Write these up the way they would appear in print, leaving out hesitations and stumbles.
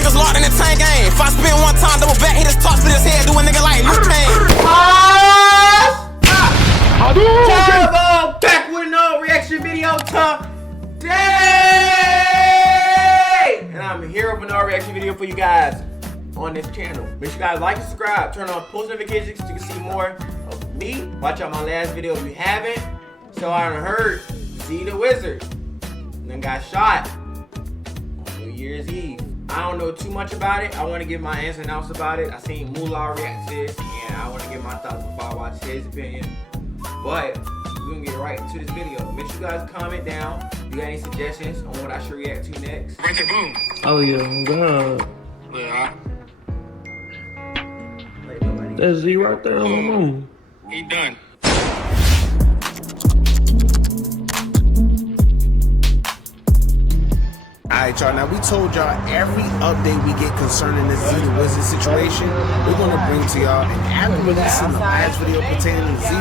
niggas locked in the tank game. If I spin one time, double back, hit his top, split his head, do a nigga like Luke Kane. Back with another reaction video today! And I'm here with another reaction video for you guys on this channel. Make sure you guys like and subscribe, turn on post notifications so you can see more of me. Watch out my last video if you haven't. So I heard ZeeTheWizard then got shot on New Year's Eve. I don't know too much about it. I want to give my ins and outs about it. I seen Moolah react to this, and I want to give my thoughts before I watch his opinion. But we're gonna get right into this video. Make sure you guys comment down if you got any suggestions on what I should react to next. Right there, boom. Oh yeah, God. Yeah. That's Z right there on the moon. He done. Alright y'all, now we told y'all every update we get concerning this ZeeTheWizard situation, we're going to bring to y'all, and after releasing the last video pertaining to Z,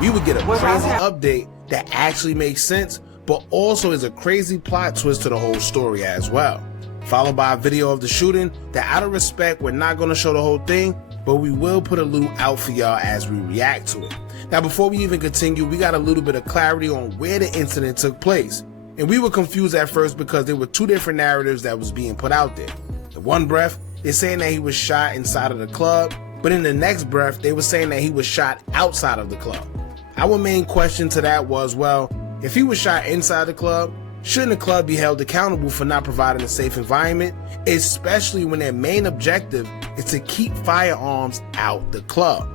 we would get a crazy update that actually makes sense, but also is a crazy plot twist to the whole story as well. Followed by a video of the shooting that, out of respect, we're not going to show the whole thing, but we will put a loot out for y'all as we react to it. Now before we even continue, we got a little bit of clarity on where the incident took place. And we were confused at first because there were two different narratives that was being put out there. In one breath, they're saying that he was shot inside of the club, but in the next breath, they were saying that he was shot outside of the club. Our main question to that was, well, if he was shot inside the club, shouldn't the club be held accountable for not providing a safe environment, especially when their main objective is to keep firearms out the club?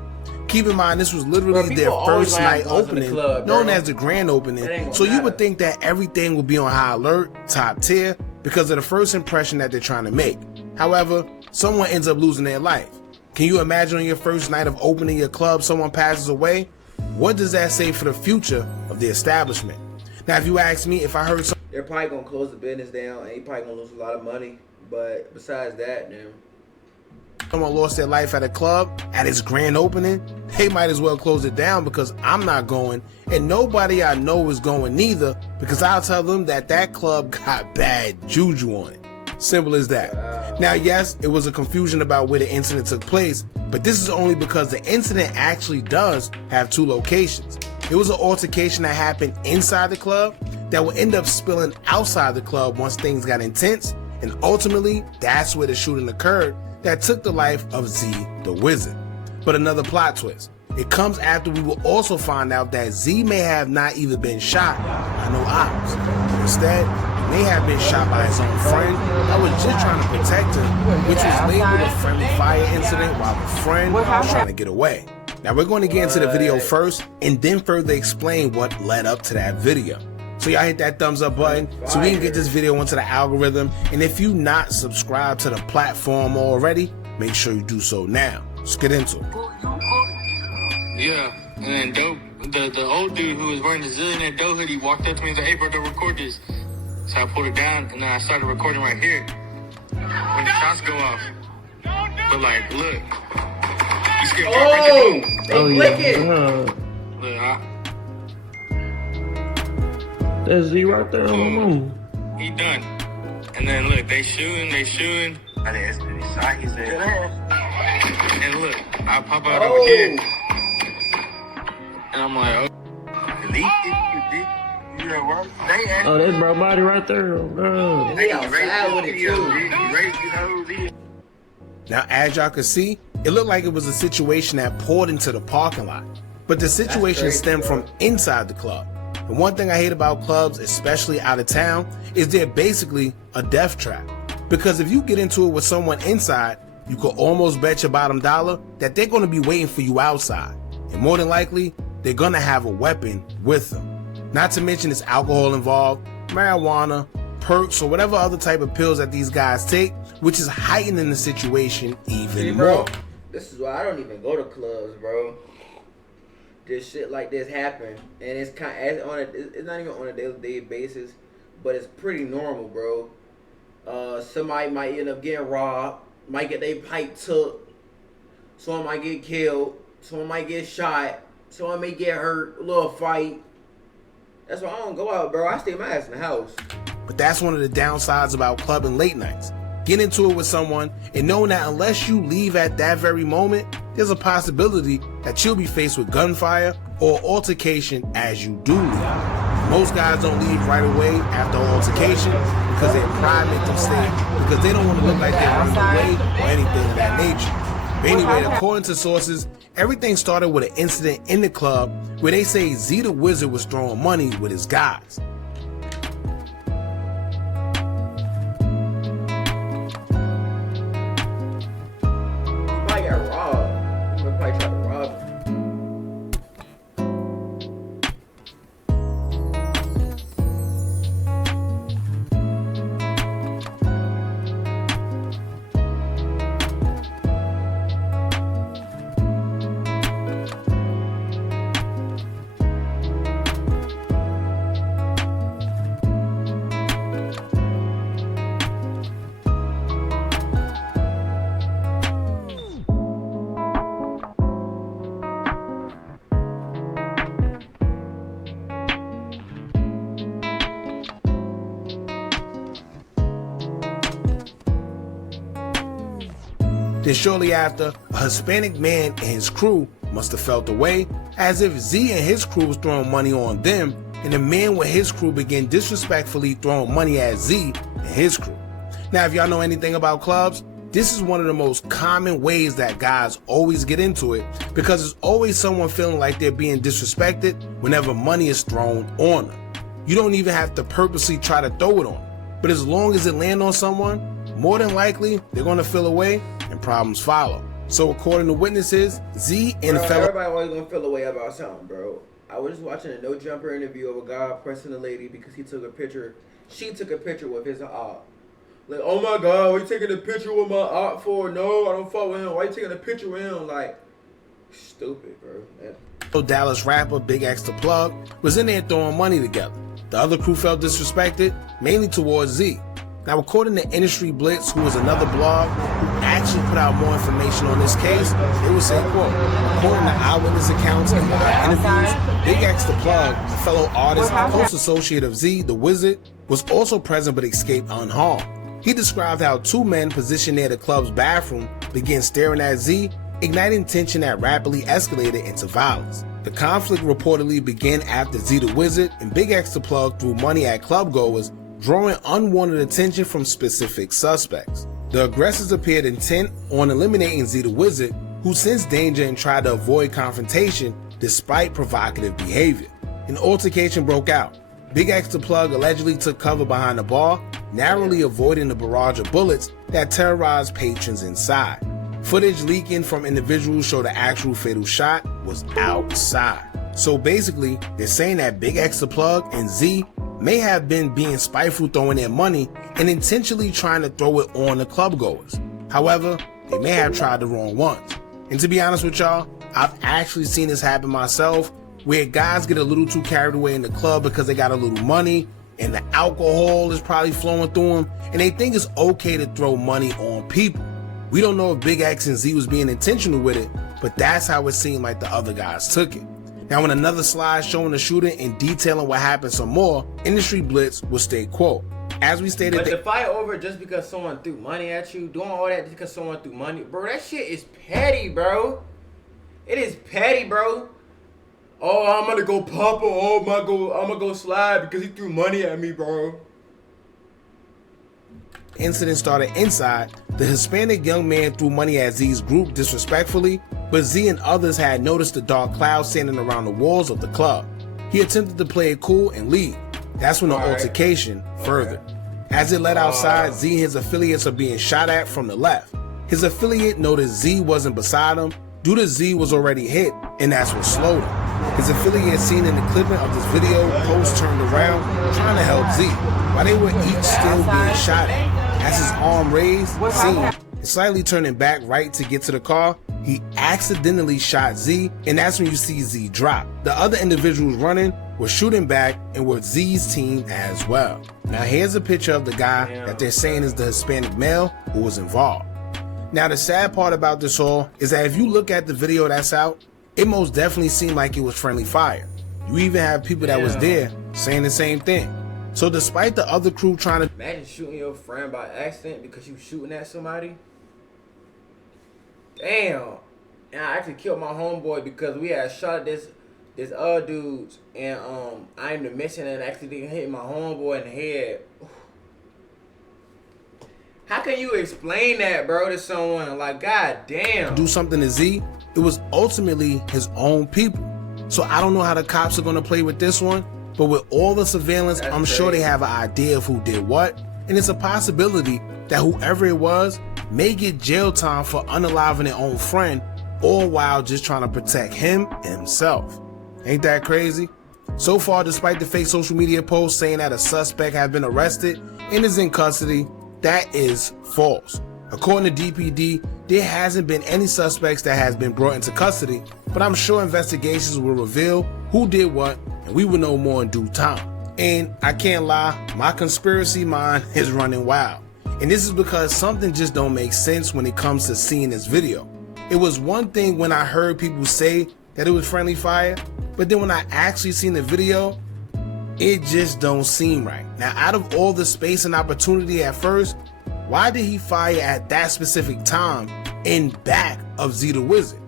Keep in mind, this was literally their first night opening, known as the grand opening, so you would think that everything would be on high alert, top tier, because of the first impression that they're trying to make. However, someone ends up losing their life. Can you imagine on your first night of opening your club, someone passes away? What does that say for the future of the establishment? Now, if you ask me, if I heard something, they're probably gonna close the business down, and he probably gonna lose a lot of money. But besides that, someone lost their life at a club at its grand opening, they might as well close it down, because I'm not going, and nobody I know is going neither, because I'll tell them that that club got bad juju on it. Simple as that. Now, yes, it was a confusion about where the incident took place, but this is only because the incident actually does have two locations. It was an altercation that happened inside the club that will end up spilling outside the club once things got intense, and ultimately, that's where the shooting occurred that took the life of ZeeTheWizard. But another plot twist. It comes after we will also find out that Z may have not even been shot by no ops. Instead, he may have been shot by his own friend that was just trying to protect him, which was labeled a friendly fire incident while the friend was trying to get away. Now we're going to get into the video first and then further explain what led up to that video. So y'all hit that thumbs up button so we can get this video into the algorithm. And if you not subscribed to the platform already, make sure you do so now. Let's get into it. Yeah, and then the old dude who was wearing the zillionaire dough hoodie walked up to me and said, "Hey, bro, don't record this." So I pulled it down and then I started recording right here when the shots go off. But like, look, you scared Oh yeah. That's Z right there on the moon. He done. And then look, they shooting. I didn't ask any shot, he said. And look, I pop out over here. And I'm like, oh, that's bro body right there. Oh, God. they outside with it too. Now, as y'all can see, it looked like it was a situation that poured into the parking lot. But the situation stemmed from inside the club. And one thing I hate about clubs, especially out of town, is they're basically a death trap. Because if you get into it with someone inside, you could almost bet your bottom dollar that they're going to be waiting for you outside. And more than likely, they're going to have a weapon with them. Not to mention there's alcohol involved, marijuana, perks, or whatever other type of pills that these guys take, which is heightening the situation even more. This is why I don't even go to clubs, bro. This shit like this happen, and it's it's not even on a day-to-day basis, but it's pretty normal, bro. Somebody might end up getting robbed, might get their pipe took, someone might get killed, someone might get shot, someone may get hurt, a little fight. That's why I don't go out, bro. I stay my ass in the house. But that's one of the downsides about clubbing late nights. get into it with someone and knowing that unless you leave at that very moment, there's a possibility that you'll be faced with gunfire or altercation as you do leave. Most guys don't leave right away after an altercation because their pride makes them stay, because they don't want to look like they're running away or anything of that nature. But anyway, according to sources, everything started with an incident in the club where they say ZeeTheWizard was throwing money with his guys. Probably got robbed. He probably tried to rob him. Then shortly after, a Hispanic man and his crew must have felt away, as if Z and his crew was throwing money on them, and the man with his crew began disrespectfully throwing money at Z and his crew. Now, if y'all know anything about clubs, this is one of the most common ways that guys always get into it, because there's always someone feeling like they're being disrespected whenever money is thrown on them. You don't even have to purposely try to throw it on them, but as long as it lands on someone, more than likely they're going to feel away and problems follow. So according to witnesses, Z and the fellow... Everybody always gonna feel away about something, bro. I was just watching a no jumper interview of a guy pressing a lady because he took a picture. She took a picture with his op. Like, oh my God, what you taking a picture with my op for? No, I don't fuck with him. Why you taking a picture with him? Like, stupid, bro. Man. Dallas rapper Big X the Plug was in there throwing money together. The other crew felt disrespected, mainly towards Z. Now, according to Industry Blitz, who was another blog who actually put out more information on this case, they would say, quote, according to eyewitness accounts and live interviews, Big X the Plug, a fellow artist and close associate of ZeeTheWizard, was also present but escaped unharmed. He described how two men positioned near the club's bathroom began staring at Z, igniting tension that rapidly escalated into violence. The conflict reportedly began after ZeeTheWizard and Big X the Plug threw money at clubgoers, drawing unwanted attention from specific suspects. The aggressors appeared intent on eliminating ZeeTheWizard, who sensed danger and tried to avoid confrontation despite provocative behavior. An altercation broke out. Big X the Plug allegedly took cover behind the bar, narrowly avoiding the barrage of bullets that terrorized patrons inside. Footage leaking from individuals show the actual fatal shot was outside. So basically, they're saying that Big X the Plug and Z may have been being spiteful throwing their money and intentionally trying to throw it on the clubgoers. However, they may have tried the wrong ones. And to be honest with y'all, I've actually seen this happen myself, where guys get a little too carried away in the club because they got a little money and the alcohol is probably flowing through them, and they think it's okay to throw money on people. We don't know if Big X and Z was being intentional with it, but that's how it seemed like the other guys took it. Now, in another slide showing the shooting and detailing what happened some more, Industry Blitz will state, quote, as we stated... But the fight over just because someone threw money at you, doing all that just because someone threw money, bro, that shit is petty, bro. It is petty, bro. Oh, I'm gonna go pop him. Oh, I'm gonna go slide because he threw money at me, bro. Incident started inside. The Hispanic young man threw money at Z's group disrespectfully, but Z and others had noticed the dark cloud standing around the walls of the club. He attempted to play it cool and leave. That's when the altercation furthered. As it led outside, Z and his affiliates are being shot at from the left. His affiliate noticed Z wasn't beside him due to Z was already hit, and that's what slowed him. His affiliate seen in the clipping of this video, post turned around trying to help Z, while they were each still being shot at. As his arm raised, seen, slightly turning back right to get to the car, he accidentally shot Z, and that's when you see Z drop. The other individuals running were shooting back and were Z's team as well. Now here's a picture of the guy that they're saying is the Hispanic male who was involved. Now the sad part about this all is that if you look at the video that's out, it most definitely seemed like it was friendly fire. You even have people that was there saying the same thing. So despite the other crew trying to imagine shooting your friend by accident because you shooting at somebody. Damn. And I actually killed my homeboy because we had shot at this other dudes, and I ended up missing and actually hit my homeboy in the head. How can you explain that, bro, to someone? Like, god damn. do something to Z, it was ultimately his own people. So I don't know how the cops are gonna play with this one, but with all the surveillance, I'm sure they have an idea of who did what, and it's a possibility that whoever it was may get jail time for unaliving their own friend, all while just trying to protect him and himself. Ain't that crazy? So far, despite the fake social media posts saying that a suspect has been arrested and is in custody, that is false. According to DPD, there hasn't been any suspects that has been brought into custody, but I'm sure investigations will reveal who did what, and we will know more in due time. And I can't lie, my conspiracy mind is running wild. And this is because something just don't make sense when it comes to seeing this video. It was one thing when I heard people say that it was friendly fire, but then when I actually seen the video, it just don't seem right. Now, out of all the space and opportunity at first, why did he fire at that specific time in back of ZeeTheWizard?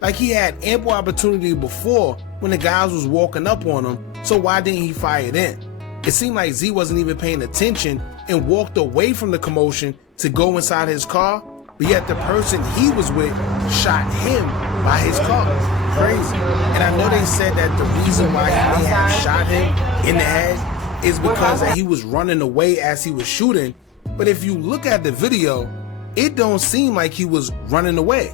Like, he had ample opportunity before when the guys was walking up on him, so why didn't he fire then? It seemed like Z wasn't even paying attention and walked away from the commotion to go inside his car, but yet the person he was with shot him by his car. Crazy. And I know they said that the reason why he may have shot him in the head is because that he was running away as he was shooting, but if you look at the video, it don't seem like he was running away.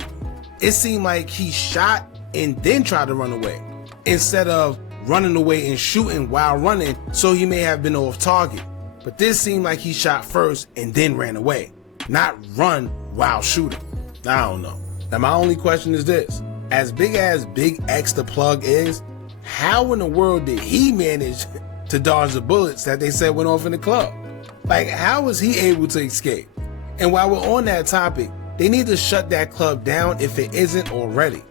It seemed like he shot and then tried to run away, instead of running away and shooting while running, so he may have been off target. But this seemed like he shot first and then ran away, not run while shooting. I don't know. Now my only question is this: as big as Big X the Plug is, how in the world did he manage to dodge the bullets that they said went off in the club? Like, how was he able to escape? And while we're on that topic, they need to shut that club down if it isn't already.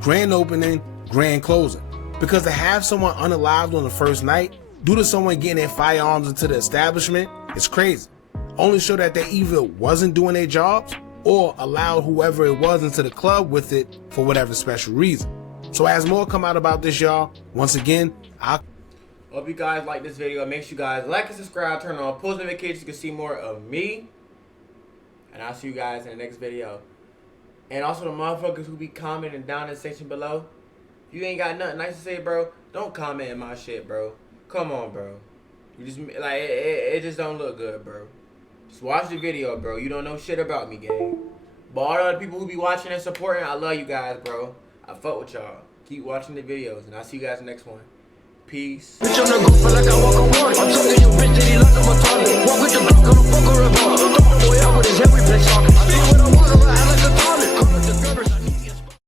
Grand opening, grand closing. Because to have someone unalived on the first night, due to someone getting their firearms into the establishment, is crazy. Only show that they either wasn't doing their jobs or allowed whoever it was into the club with it for whatever special reason. So as more come out about this, y'all, once again, Hope you guys like this video. Make sure you guys like and subscribe, turn on post notifications so you can see more of me. And I'll see you guys in the next video. And also the motherfuckers who be commenting down in the section below. If you ain't got nothing nice to say, bro, don't comment in my shit, bro. Come on, bro. You just, like, it just don't look good, bro. Just watch the video, bro. You don't know shit about me, gang. But all the other people who be watching and supporting, I love you guys, bro. I fuck with y'all. Keep watching the videos, and I'll see you guys in the next one. Peace. Bitch, I'm the go, feel like I walk a warrant. I'm talking your bitch, that he like I'm a toilet. Walk with the block, I'm a fucker